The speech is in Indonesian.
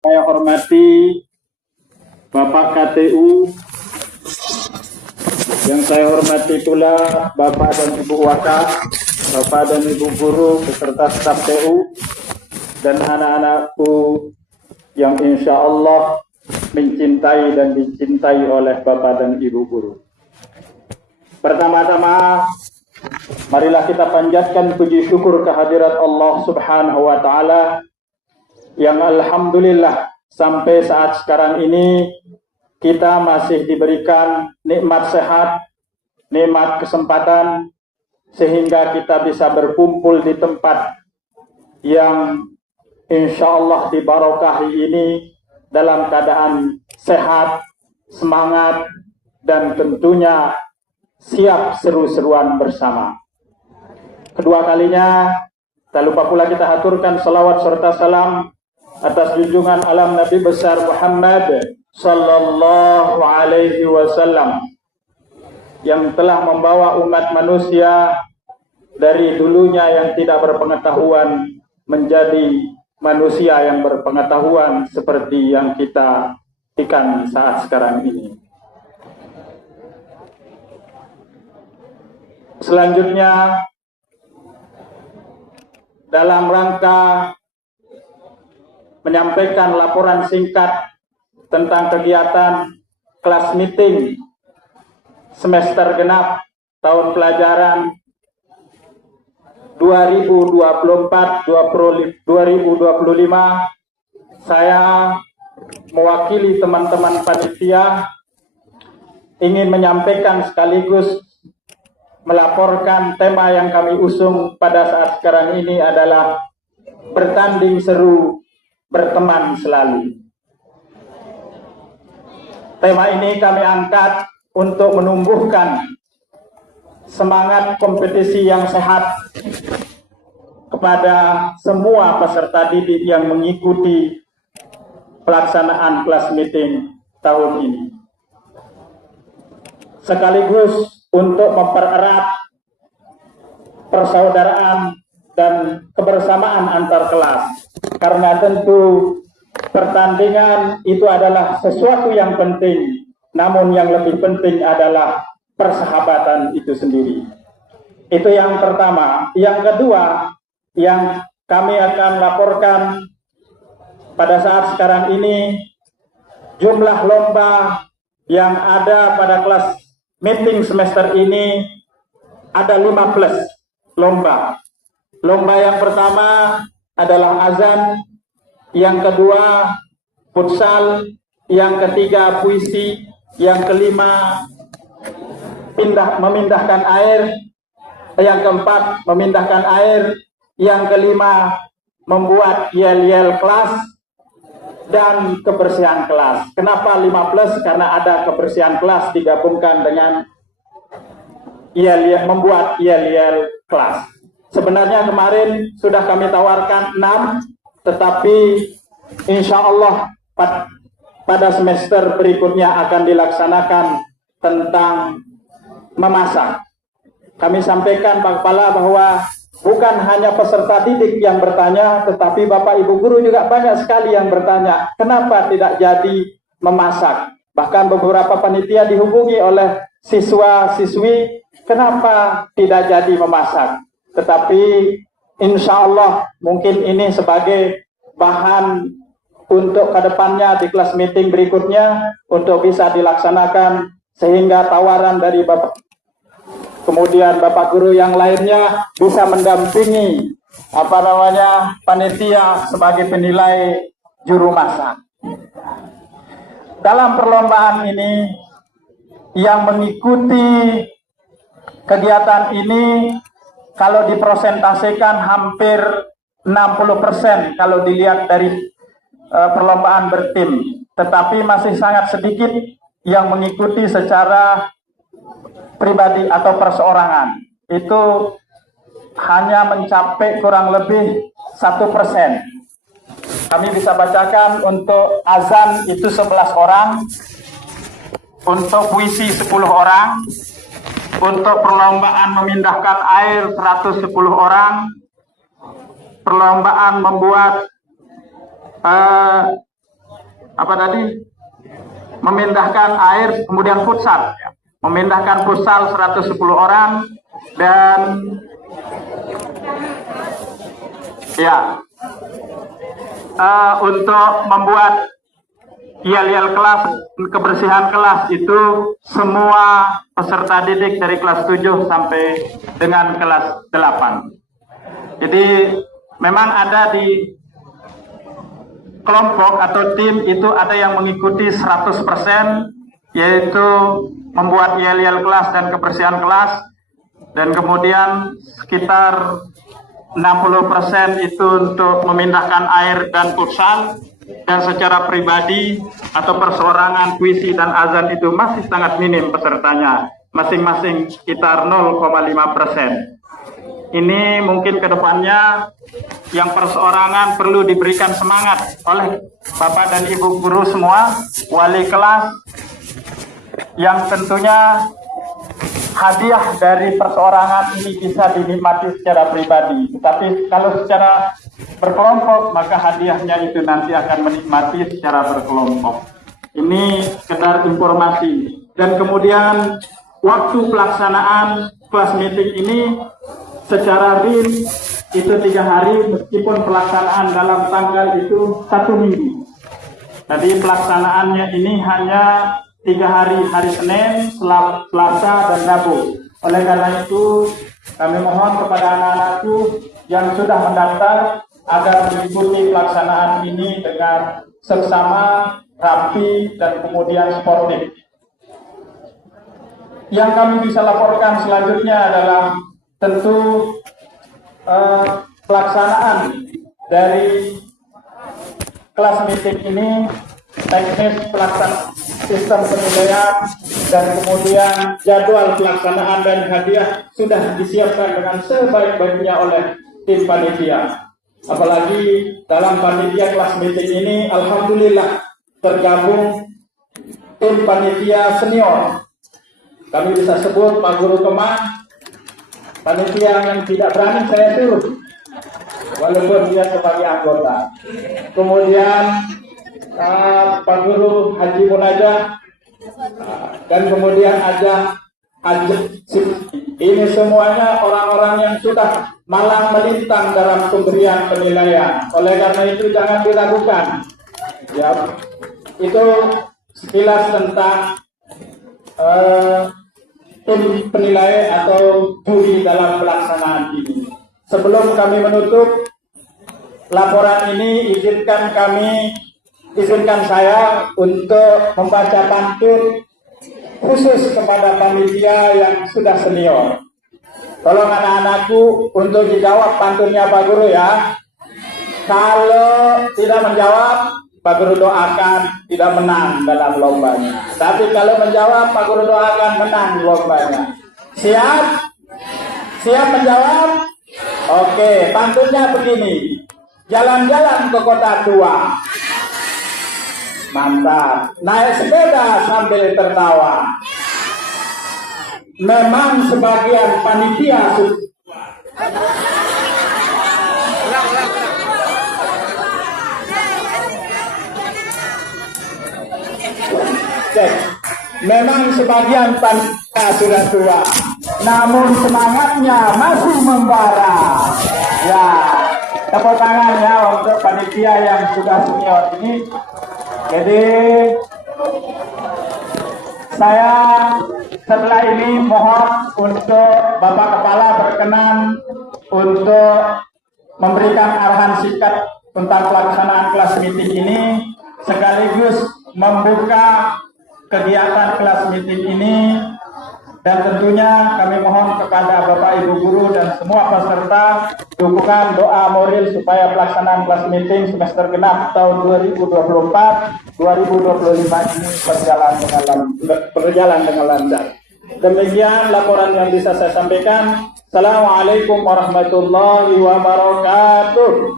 Saya hormati Bapak KTU, yang saya hormati pula Bapak dan Ibu Wakaf, Bapak dan Ibu Guru, beserta staf TU, dan anak-anakku yang insya Allah mencintai dan dicintai oleh Bapak dan Ibu Guru. Pertama-tama, marilah kita panjatkan puji syukur kehadirat Allah Subhanahu wa Ta'ala, yang alhamdulillah sampai saat sekarang ini kita masih diberikan nikmat sehat, nikmat kesempatan, sehingga kita bisa berkumpul di tempat yang insya Allah dibarokahi ini dalam keadaan sehat, semangat, dan tentunya siap seru-seruan bersama. Kedua kalinya, tak lupa pula kita haturkan salawat serta salam atas junjungan alam Nabi besar Muhammad sallallahu alaihi wasallam, yang telah membawa umat manusia dari dulunya yang tidak berpengetahuan menjadi manusia yang berpengetahuan seperti yang kita ikan saat sekarang ini. Selanjutnya, dalam rangka menyampaikan laporan singkat tentang kegiatan kelas meeting semester genap tahun pelajaran 2024-2025, saya mewakili teman-teman panitia ingin menyampaikan sekaligus melaporkan tema yang kami usung pada saat sekarang ini adalah bertanding seru, berteman selalu. Tema ini kami angkat untuk menumbuhkan semangat kompetisi yang sehat kepada semua peserta didik yang mengikuti pelaksanaan kelas meeting tahun ini. Sekaligus untuk mempererat persaudaraan dan kebersamaan antar kelas. Karena tentu pertandingan itu adalah sesuatu yang penting, namun yang lebih penting adalah persahabatan itu sendiri. Itu yang pertama. Yang kedua, yang kami akan laporkan pada saat sekarang ini, jumlah lomba yang ada pada kelas meeting semester ini ada 15 lomba. Lomba yang pertama adalah azan, yang kedua futsal, yang ketiga puisi, yang kelima memindahkan air, yang keempat memindahkan air, yang kelima membuat yel-yel kelas, dan kebersihan kelas. Kenapa 15? Karena ada kebersihan kelas digabungkan dengan membuat yel-yel kelas. Sebenarnya kemarin sudah kami tawarkan 6, tetapi insya Allah pada semester berikutnya akan dilaksanakan tentang memasak. Kami sampaikan Pak Kepala bahwa bukan hanya peserta didik yang bertanya, tetapi Bapak Ibu Guru juga banyak sekali yang bertanya, kenapa tidak jadi memasak? Bahkan beberapa panitia dihubungi oleh siswa-siswi, kenapa tidak jadi memasak? Tetapi insya Allah mungkin ini sebagai bahan untuk kedepannya di kelas meeting berikutnya untuk bisa dilaksanakan, sehingga tawaran dari Bapak kemudian Bapak Guru yang lainnya bisa mendampingi panitia sebagai penilai juru masak. Dalam perlombaan ini yang mengikuti kegiatan ini kalau dipresentasikan hampir 60% kalau dilihat dari perlombaan bertim, tetapi masih sangat sedikit yang mengikuti secara pribadi atau perseorangan. Itu hanya mencapai kurang lebih 1%. Kami bisa bacakan untuk azan itu 11 orang, untuk puisi 10 orang, untuk perlombaan memindahkan air 110 orang, perlombaan membuat apa tadi? Memindahkan air, kemudian futsal. Ya. Memindahkan futsal 110 orang dan ya untuk membuat yel-yel kelas, kebersihan kelas itu semua peserta didik dari kelas 7 sampai dengan kelas 8. Jadi memang ada di kelompok atau tim itu ada yang mengikuti 100%, yaitu membuat yel-yel kelas dan kebersihan kelas, dan kemudian sekitar 60% itu untuk memindahkan air dan futsal, dan secara pribadi atau perseorangan puisi dan azan itu masih sangat minim pesertanya, masing-masing sekitar 0,5%. Ini mungkin kedepannya yang perseorangan perlu diberikan semangat oleh Bapak dan Ibu guru semua, wali kelas, yang tentunya hadiah dari perseorangan ini bisa dinikmati secara pribadi. Tapi kalau secara berkelompok, maka hadiahnya itu nanti akan menikmati secara berkelompok. Ini sekedar informasi. Dan kemudian waktu pelaksanaan kelas meeting ini secara real itu 3 hari, meskipun pelaksanaan dalam tanggal itu 1 minggu. Jadi pelaksanaannya ini hanya 3 hari, hari Senin, Selasa, dan Rabu. Oleh karena itu, kami mohon kepada anak-anakku yang sudah mendaftar agar mengikuti pelaksanaan ini dengan seksama, rapi, dan kemudian sportif. Yang kami bisa laporkan selanjutnya adalah tentu pelaksanaan dari kelas meeting ini, teknis pelaksanaan sistem penilaian, dan kemudian jadwal pelaksanaan dan hadiah sudah disiapkan dengan sebaik-baiknya oleh tim panitia. Apalagi dalam panitia kelas meeting ini, alhamdulillah tergabung tim panitia senior. Kami bisa sebut Pak Guru Kemah, panitia yang tidak berani saya suruh, walaupun dia sebagai anggota. Kemudian Pak Guru Haji Munajah, dan kemudian ada ini semuanya orang-orang yang sudah malang melintang dalam pemberian penilaian. Oleh karena itu jangan diragukan. Ya, itu sekilas tentang tim penilai atau juri dalam pelaksanaan ini. Sebelum kami menutup laporan ini, izinkan saya untuk membaca pantun khusus kepada panitia yang sudah senior. Tolong anak-anakku untuk dijawab pantunnya Pak Guru ya. Kalau tidak menjawab, Pak Guru doakan tidak menang dalam lombanya. Tapi kalau menjawab, Pak Guru doakan menang lombanya. Siap? Siap menjawab? Oke, pantunnya begini. Jalan-jalan ke kota tua. Mantap. Naik sepeda sambil tertawa. Memang sebagian panitia memang sebagian panitia sudah tua, namun semangatnya masih membara. Ya, tepuk tangan ya untuk panitia yang sudah senior ini. Jadi saya setelah ini mohon untuk Bapak Kepala berkenan untuk memberikan arahan sikap tentang pelaksanaan kelas meeting ini, sekaligus membuka kegiatan kelas meeting ini, dan tentunya kami mohon kepada Bapak Ibu Guru dan semua peserta dukungan doa moral supaya pelaksanaan kelas meeting semester genap tahun 2024-2025 ini berjalan dengan lancar. Demikian laporan yang bisa saya sampaikan. Assalamualaikum warahmatullahi wabarakatuh.